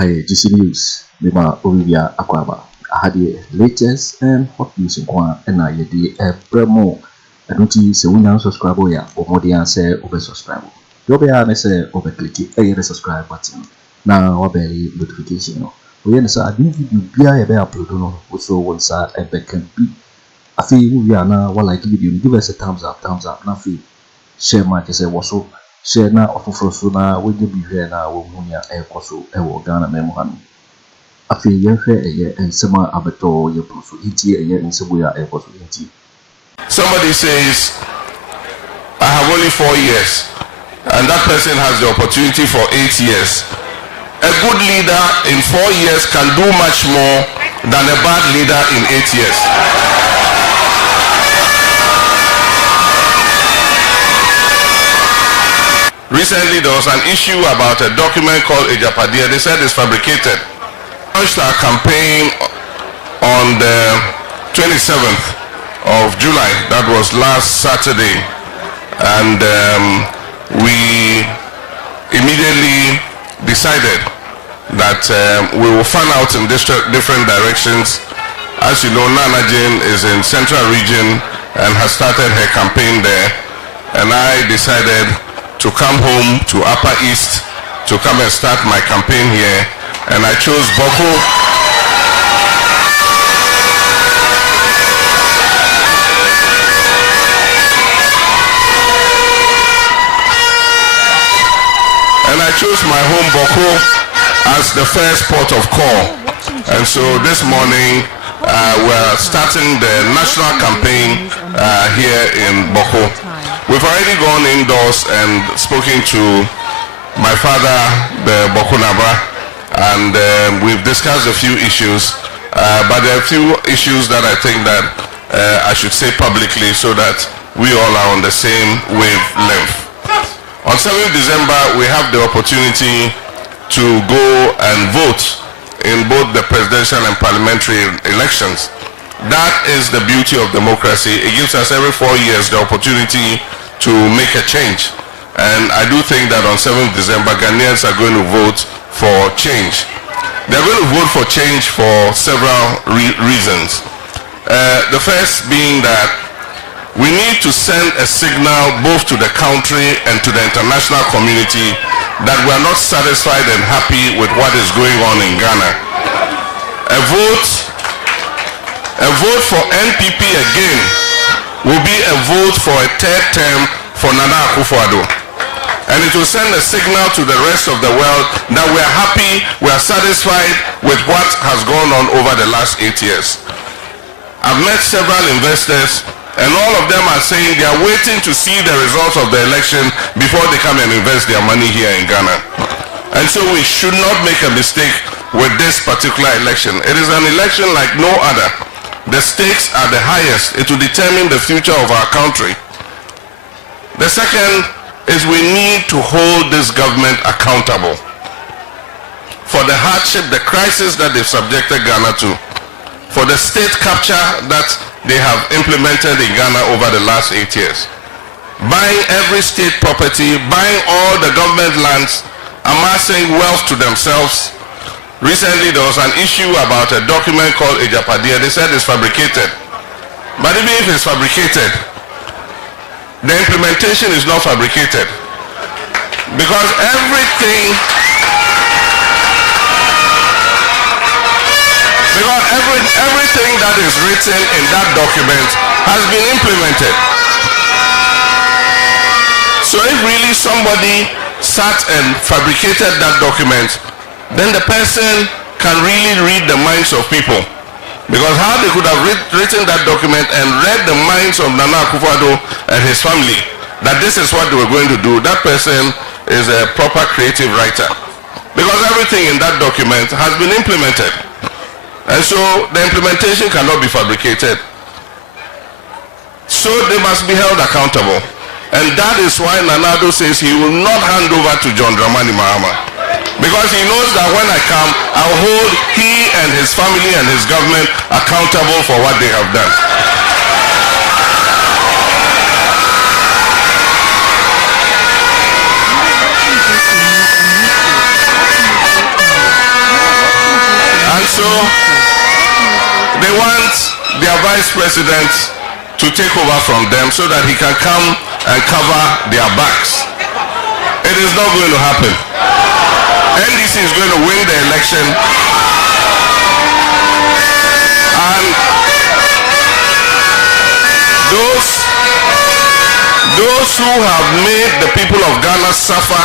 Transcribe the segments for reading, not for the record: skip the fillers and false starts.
IGC News, Lima Bawumia Akwaba. I had the latest and hot news in Kwan, and I did a promo. I don't see so we now subscribe ya, or more than say over subscribe. You'll be honest, over click a subscribe button. Now, obey notification. We understand a new video be a upload also one side a back can be. I feel we are now while I give us a thumbs up, nothing. Share my say was so. Share na ofofrosuna we dey be here na wo munya ekoso e wo Ghana memohanu Afriyie yenhwe eye ensema abeto ye proso iti eye ensebo ya ekoso iti. Somebody says I have only 4 years and that person has the opportunity for 8 years. A good leader in 4 years can do much more than a bad leader in 8 years. Recently, there was an issue about a document called Agyapadie. They said it's fabricated. We launched our campaign on the 27th of July. That was last Saturday. And we immediately decided that we will fan out in different directions. As you know, Nana Jane is in Central Region and has started her campaign there. And I decided to come home to Upper East to come and start my campaign here, and I chose Boko. And I chose my home Boko as the first port of call. And so this morning we're starting the national campaign here in Boko. We've already gone indoors and spoken to my father, the Bokunaba, and we've discussed a few issues. But there are a few issues that I think that I should say publicly so that we all are on the same wavelength. On 7th December, we have the opportunity to go and vote in both the presidential and parliamentary elections. That is the beauty of democracy. It gives us every 4 years the opportunity to make a change. And I do think that on 7th December, Ghanaians are going to vote for change. They're going to vote for change for several reasons. The first being that we need to send a signal both to the country and to the international community that we are not satisfied and happy with what is going on in Ghana. A vote for NPP again will be a vote for a third term for Nana Akufo Addo. And it will send a signal to the rest of the world that we are happy, we are satisfied with what has gone on over the last 8 years. I've met several investors and all of them are saying they are waiting to see the results of the election before they come and invest their money here in Ghana. And so we should not make a mistake with this particular election. It is an election like no other. The stakes are the highest. It will determine the future of our country. The second is we need to hold this government accountable for the hardship, the crisis that they've subjected Ghana to, for the state capture that they have implemented in Ghana over the last 8 years. Buying every state property, buying all the government lands, amassing wealth to themselves. Recently, there was an issue about a document called Agyapadie. They said it's fabricated. But even if it's fabricated, the implementation is not fabricated. Because everything that is written in that document has been implemented. So if really somebody sat and fabricated that document, then the person can really read the minds of people. Because how they could have written that document and read the minds of Nana Akufo Addo and his family, that this is what they were going to do, that person is a proper creative writer. Because everything in that document has been implemented. And so the implementation cannot be fabricated. So they must be held accountable. And that is why Nana Addo says he will not hand over to John Dramani Mahama. Because he knows that when I come, I'll hold he and his family and his government accountable for what they have done. so they want their vice president to take over from them so that he can come and cover their backs. It is not going to happen. NDC is going to win the election, and those who have made the people of Ghana suffer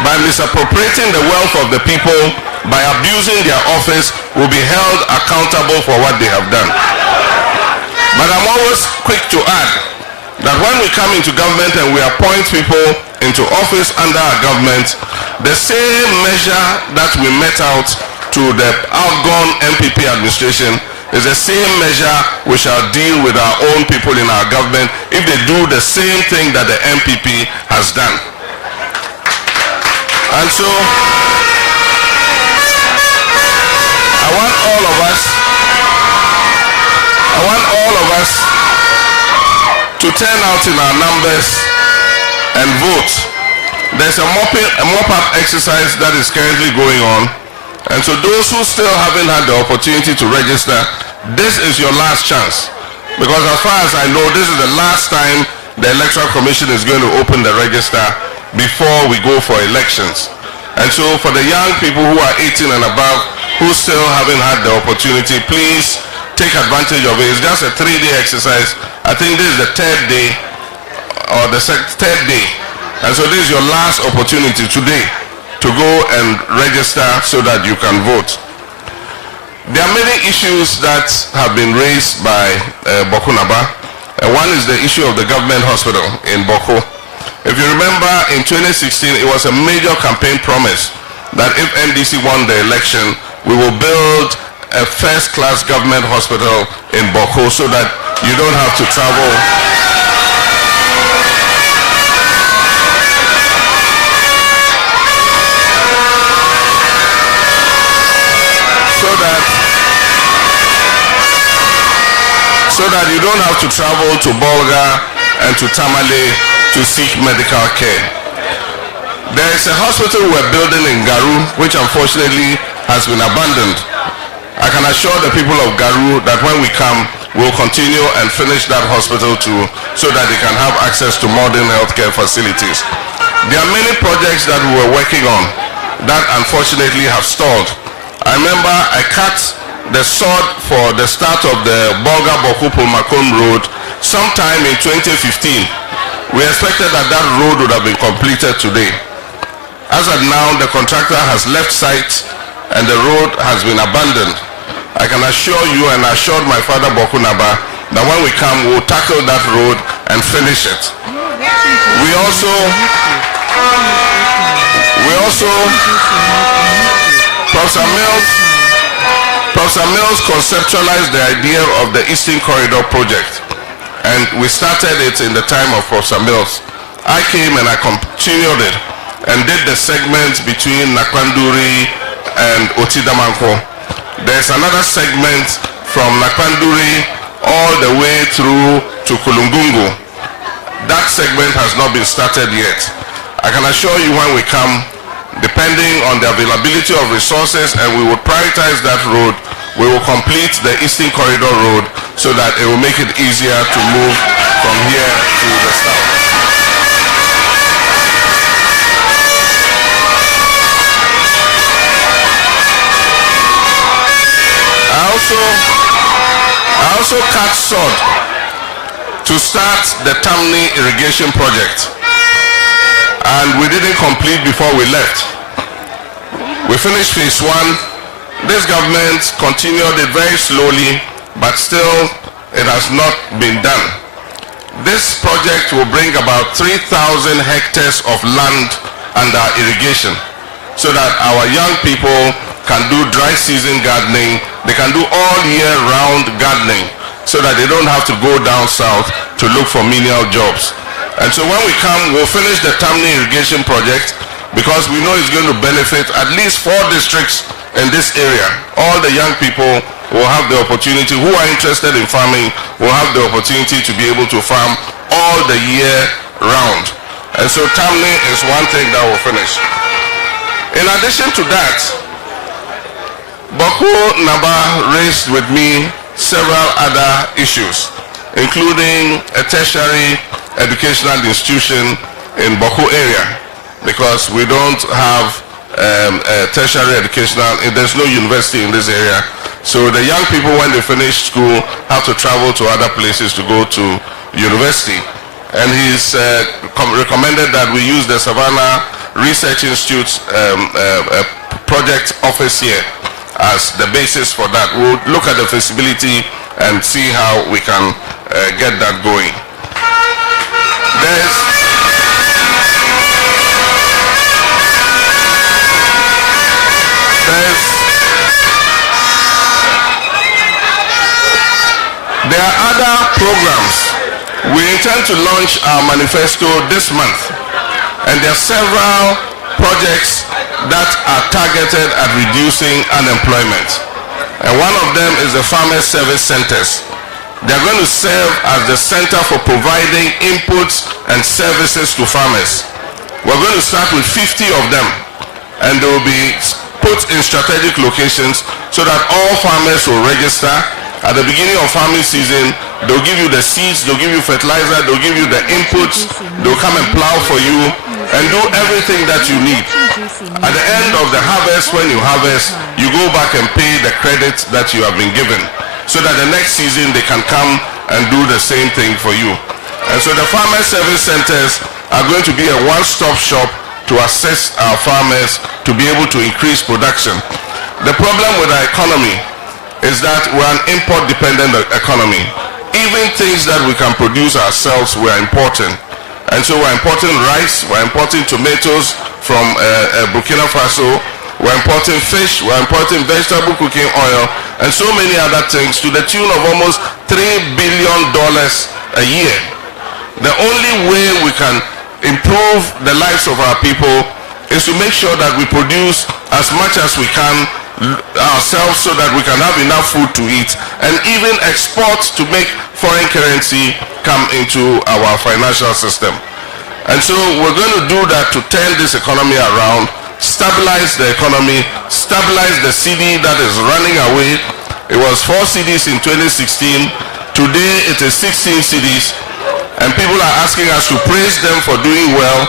by misappropriating the wealth of the people, by abusing their office, will be held accountable for what they have done. But I'm always quick to add that when we come into government and we appoint people into office under our government, the same measure that we met out to the outgone MPP administration is the same measure we shall deal with our own people in our government if they do the same thing that the MPP has done. And so I want all of us to turn out in our numbers and vote. There's a mop-up exercise that is currently going on, and so those who still haven't had the opportunity to register, this is your last chance, because as far as I know, this is the last time the Electoral Commission is going to open the register before we go for elections. And so for the young people who are 18 and above who still haven't had the opportunity, please take advantage of it. It's just a 3-day exercise. I think this is the third day, or the third day. And so this is your last opportunity today to go and register so that you can vote. There are many issues that have been raised by Bokunaba. One is the issue of the government hospital in Boko. If you remember, in 2016, it was a major campaign promise that if NDC won the election, we will build a first-class government hospital in Boko so that you don't have to travel. So that you don't have to travel to Bolga and to Tamale to seek medical care. There is a hospital we're building in Garu, which unfortunately has been abandoned. I can assure the people of Garu that when we come, we'll continue and finish that hospital too, so that they can have access to modern healthcare facilities. There are many projects that we were working on that unfortunately have stalled. I remember I cut the sod for the start of the Bolga Boku Pulmakon Road sometime in 2015. We expected that that road would have been completed today. As of now, the contractor has left site and the road has been abandoned. I can assure you, and I assured my father Bokunaba, that when we come, we'll tackle that road and finish it. We also Professor Mills conceptualized the idea of the Eastern Corridor project, and we started it in the time of Professor Mills. I came and I continued it and did the segment between Nakwanduri and Otidamanko. There's another segment from Nakwanduri all the way through to Kulungungu. That segment has not been started yet. I can assure you when we come, depending on the availability of resources, and we will prioritize that road, we will complete the Eastern Corridor Road so that it will make it easier to move from here to the south. I also cut sod to start the Tamale irrigation project, and we didn't complete before we left. We finished phase 1. This government continued it very slowly, but still it has not been done. This project will bring about 3,000 hectares of land under irrigation so that our young people can do dry season gardening. They can do all year round gardening so that they don't have to go down south to look for menial jobs. And so when we come, we'll finish the Tamale irrigation project because we know it's going to benefit at least 4 districts in this area. All the young people will have the opportunity, who are interested in farming, will have the opportunity to be able to farm all the year round. And so Tamale is one thing that will finish. In addition to that, Boko Naba raised with me several other issues, including a tertiary educational institution in Boko area, because we don't have a tertiary educational, there's no university in this area. So the young people, when they finish school, have to travel to other places to go to university. And he's recommended that we use the Savannah Research Institute's project office here as the basis for that. We'll look at the feasibility and see how we can get that going. There are other programs. We intend to launch our manifesto this month, and there are several projects that are targeted at reducing unemployment. And one of them is the Farmers Service Centers. They are going to serve as the center for providing inputs and services to farmers. We're going to start with 50 of them, and they will be put in strategic locations so that all farmers will register. At the beginning of farming season, they'll give you the seeds, they'll give you fertilizer, they'll give you the inputs, they'll come and plow for you and do everything that you need. At the end of the harvest, when you harvest, you go back and pay the credit that you have been given, so that the next season they can come and do the same thing for you. And so the Farmer Service Centers are going to be a one-stop shop to assist our farmers to be able to increase production. The problem with our economy is that we're an import-dependent economy. Even things that we can produce ourselves, we're importing. And so we're importing rice, we're importing tomatoes from Burkina Faso, we're importing fish, we're importing vegetable cooking oil, and so many other things to the tune of almost $3 billion a year. The only way we can improve the lives of our people is to make sure that we produce as much as we can ourselves, so that we can have enough food to eat, and even export to make foreign currency come into our financial system. And so we're going to do that to turn this economy around, stabilize the economy, stabilize the cedi that is running away. It was 4 cedis in 2016. Today it is 16 cedis, and people are asking us to praise them for doing well.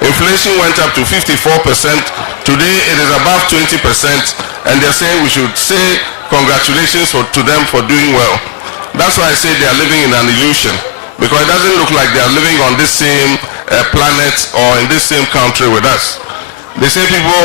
Inflation went up to 54%. Today it is above 20%, and they're saying we should say congratulations to them for doing well. That's why I say they are living in an illusion, because it doesn't look like they are living on this same planet or in this same country with us. They say people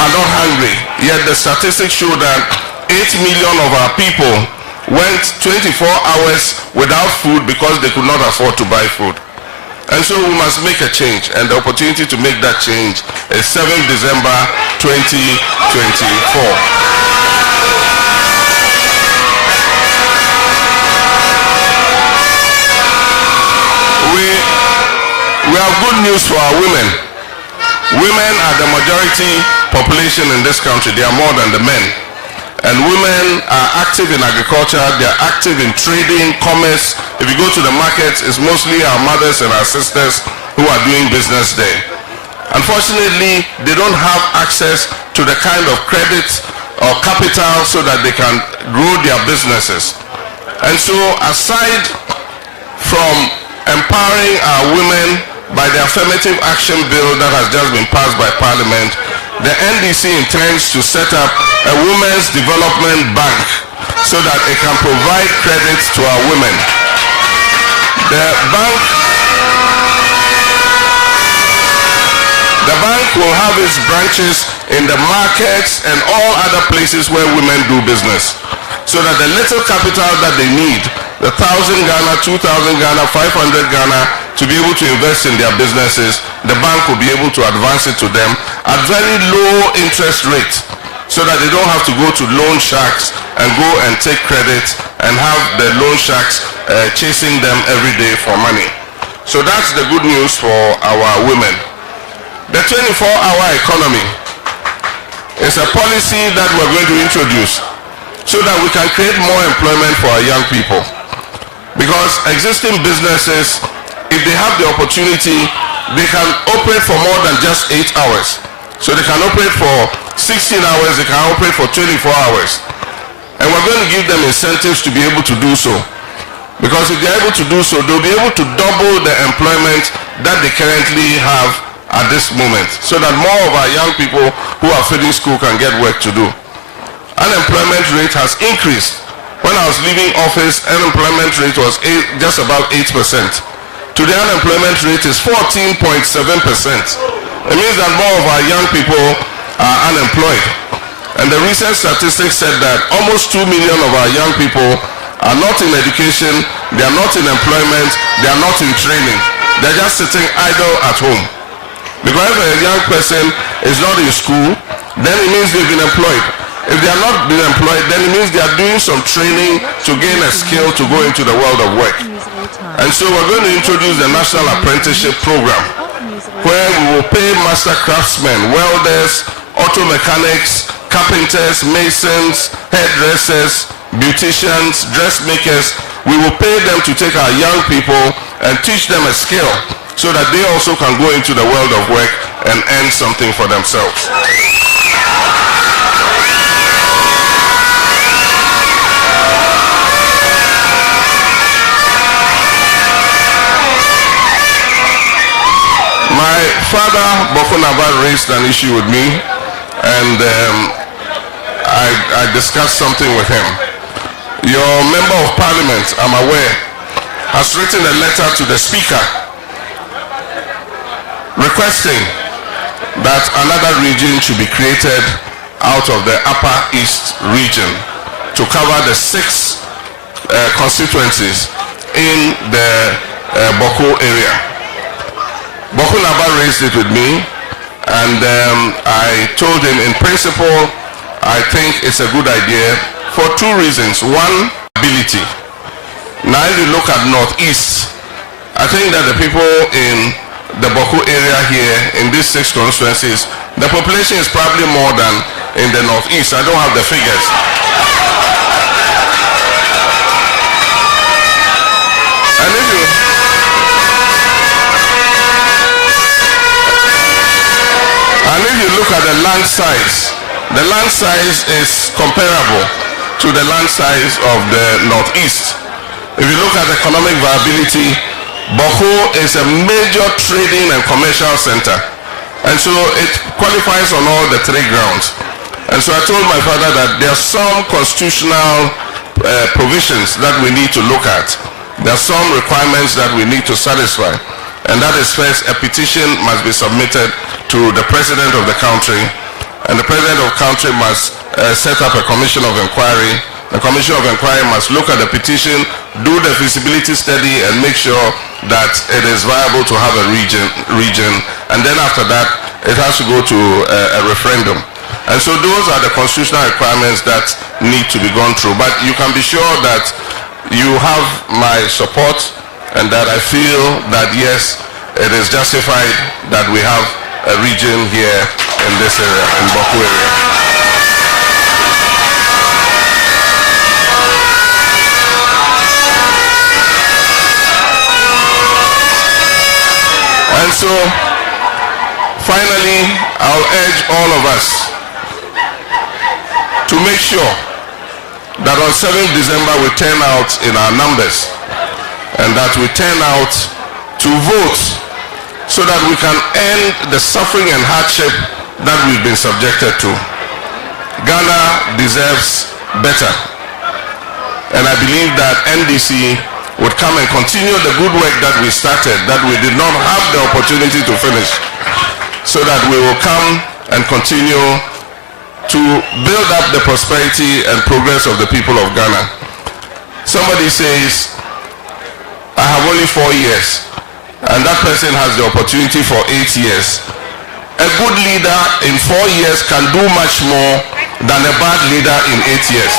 are not hungry, yet the statistics show that 8 million of our people went 24 hours without food because they could not afford to buy food. And so we must make a change, and the opportunity to make that change is 7th December 2024. We have good news for our women. Women are the majority population in this country. They are more than the men. And women are active in agriculture, they are active in trading, commerce. If you go to the markets, it's mostly our mothers and our sisters who are doing business there. Unfortunately, they don't have access to the kind of credit or capital so that they can grow their businesses. And so, aside from empowering our women by the affirmative action bill that has just been passed by Parliament, the NDC intends to set up a women's development bank so that it can provide credit to our women. The bank will have its branches in the markets and all other places where women do business, so that the little capital that they need, the 1,000 Ghana, 2,000 Ghana, 500 Ghana, to be able to invest in their businesses, the bank will be able to advance it to them at very low interest rate, so that they don't have to go to loan sharks and go and take credit and have the loan sharks chasing them every day for money. So that's the good news for our women. The 24-hour economy is a policy that we're going to introduce so that we can create more employment for our young people. Because existing businesses, if they have the opportunity, they can operate for more than just 8 hours. So they can operate for 16 hours, they can operate for 24 hours. And we're going to give them incentives to be able to do so. Because if they're able to do so, they'll be able to double the employment that they currently have at this moment, so that more of our young people who are finishing school can get work to do. Unemployment rate has increased. When I was leaving office, unemployment rate was just about 8%. Today, unemployment rate is 14.7%. It means that more of our young people are unemployed. And the recent statistics said that almost 2 million of our young people are not in education, they are not in employment, they are not in training. They're just sitting idle at home. Because if a young person is not in school, then it means they've been employed. If they are not been employed, then it means they are doing some training to gain a skill to go into the world of work. And so we're going to introduce the National Apprenticeship Program, where we will pay master craftsmen, welders, auto mechanics, carpenters, masons, hairdressers, beauticians, dressmakers. We will pay them to take our young people and teach them a skill so that they also can go into the world of work and earn something for themselves. My father, Boakye Agyarko, raised an issue with me, and I discussed something with him. Your member of parliament, I'm aware, has written a letter to the speaker requesting that another region should be created out of the Upper East region to cover the 6 constituencies in the Boko area. Boakye Agyarko raised it with me, and I told him in principle I think it's a good idea for 2 reasons. One, ability. Now if you look at Northeast, I think that the people in the Boko area here, in these 6 constituencies, the population is probably more than in the Northeast. I don't have the figures. And if you look at the land size is comparable to the land size of the Northeast. If you look at economic viability, Boko is a major trading and commercial center. And so it qualifies on all the 3 grounds. And so I told my father that there are some constitutional provisions that we need to look at. There are some requirements that we need to satisfy. And that is, first, a petition must be submitted to the president of the country. And the president of the country must set up a commission of inquiry. The commission of inquiry must look at the petition, do the feasibility study, and make sure that it is viable to have a region. And then after that, it has to go to a referendum. And so those are the constitutional requirements that need to be gone through. But you can be sure that you have my support, and that I feel that yes, it is justified that we have a region here in this area, in Boko area. And so, finally, I'll urge all of us to make sure that on 7th December we turn out in our numbers, and that we turn out to vote so that we can end the suffering and hardship that we've been subjected to. Ghana deserves better. And I believe that NDC would come and continue the good work that we started, that we did not have the opportunity to finish, so that we will come and continue to build up the prosperity and progress of the people of Ghana. Somebody says, I have only 4 years, and that person has the opportunity for 8 years. A good leader in 4 years can do much more than a bad leader in 8 years.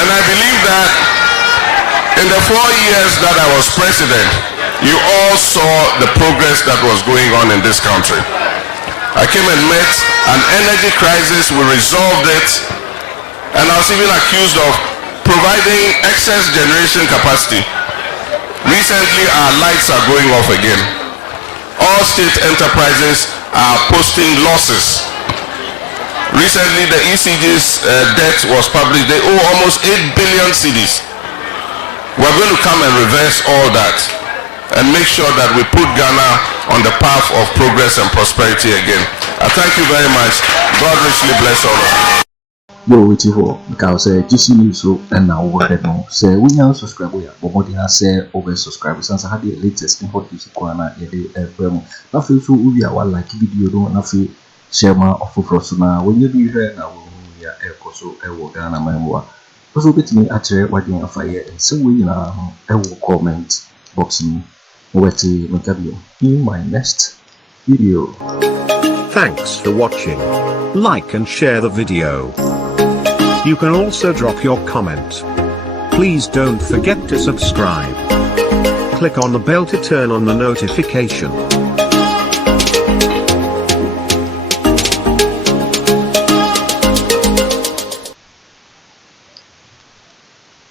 And I believe that In the 4 years that I was president, you all saw the progress that was going on in this country. I came and met an energy crisis, we resolved it, and I was even accused of providing excess generation capacity. Recently, our lights are going off again. All state enterprises are posting losses. Recently, the ECG's debt was published. They owe almost 8 billion cedis. We're going to come and reverse all that and make sure that we put Ghana on the path of progress and prosperity again. I thank you very much. God richly bless all of you. Yo, wait for because GC News and now what no say we now subscribe ya but they say over subscribe since I had the latest info Kweku Annan na feel so we are like video do na feel share ma of so na when you be here na we ya Akoto Ghana member also bet me actually what you Afriyie and so we na comment box me what make up in my next video. Thanks for watching. Like and share the video. You can also drop your comment. Please don't forget to subscribe. Click on the bell to turn on the notification.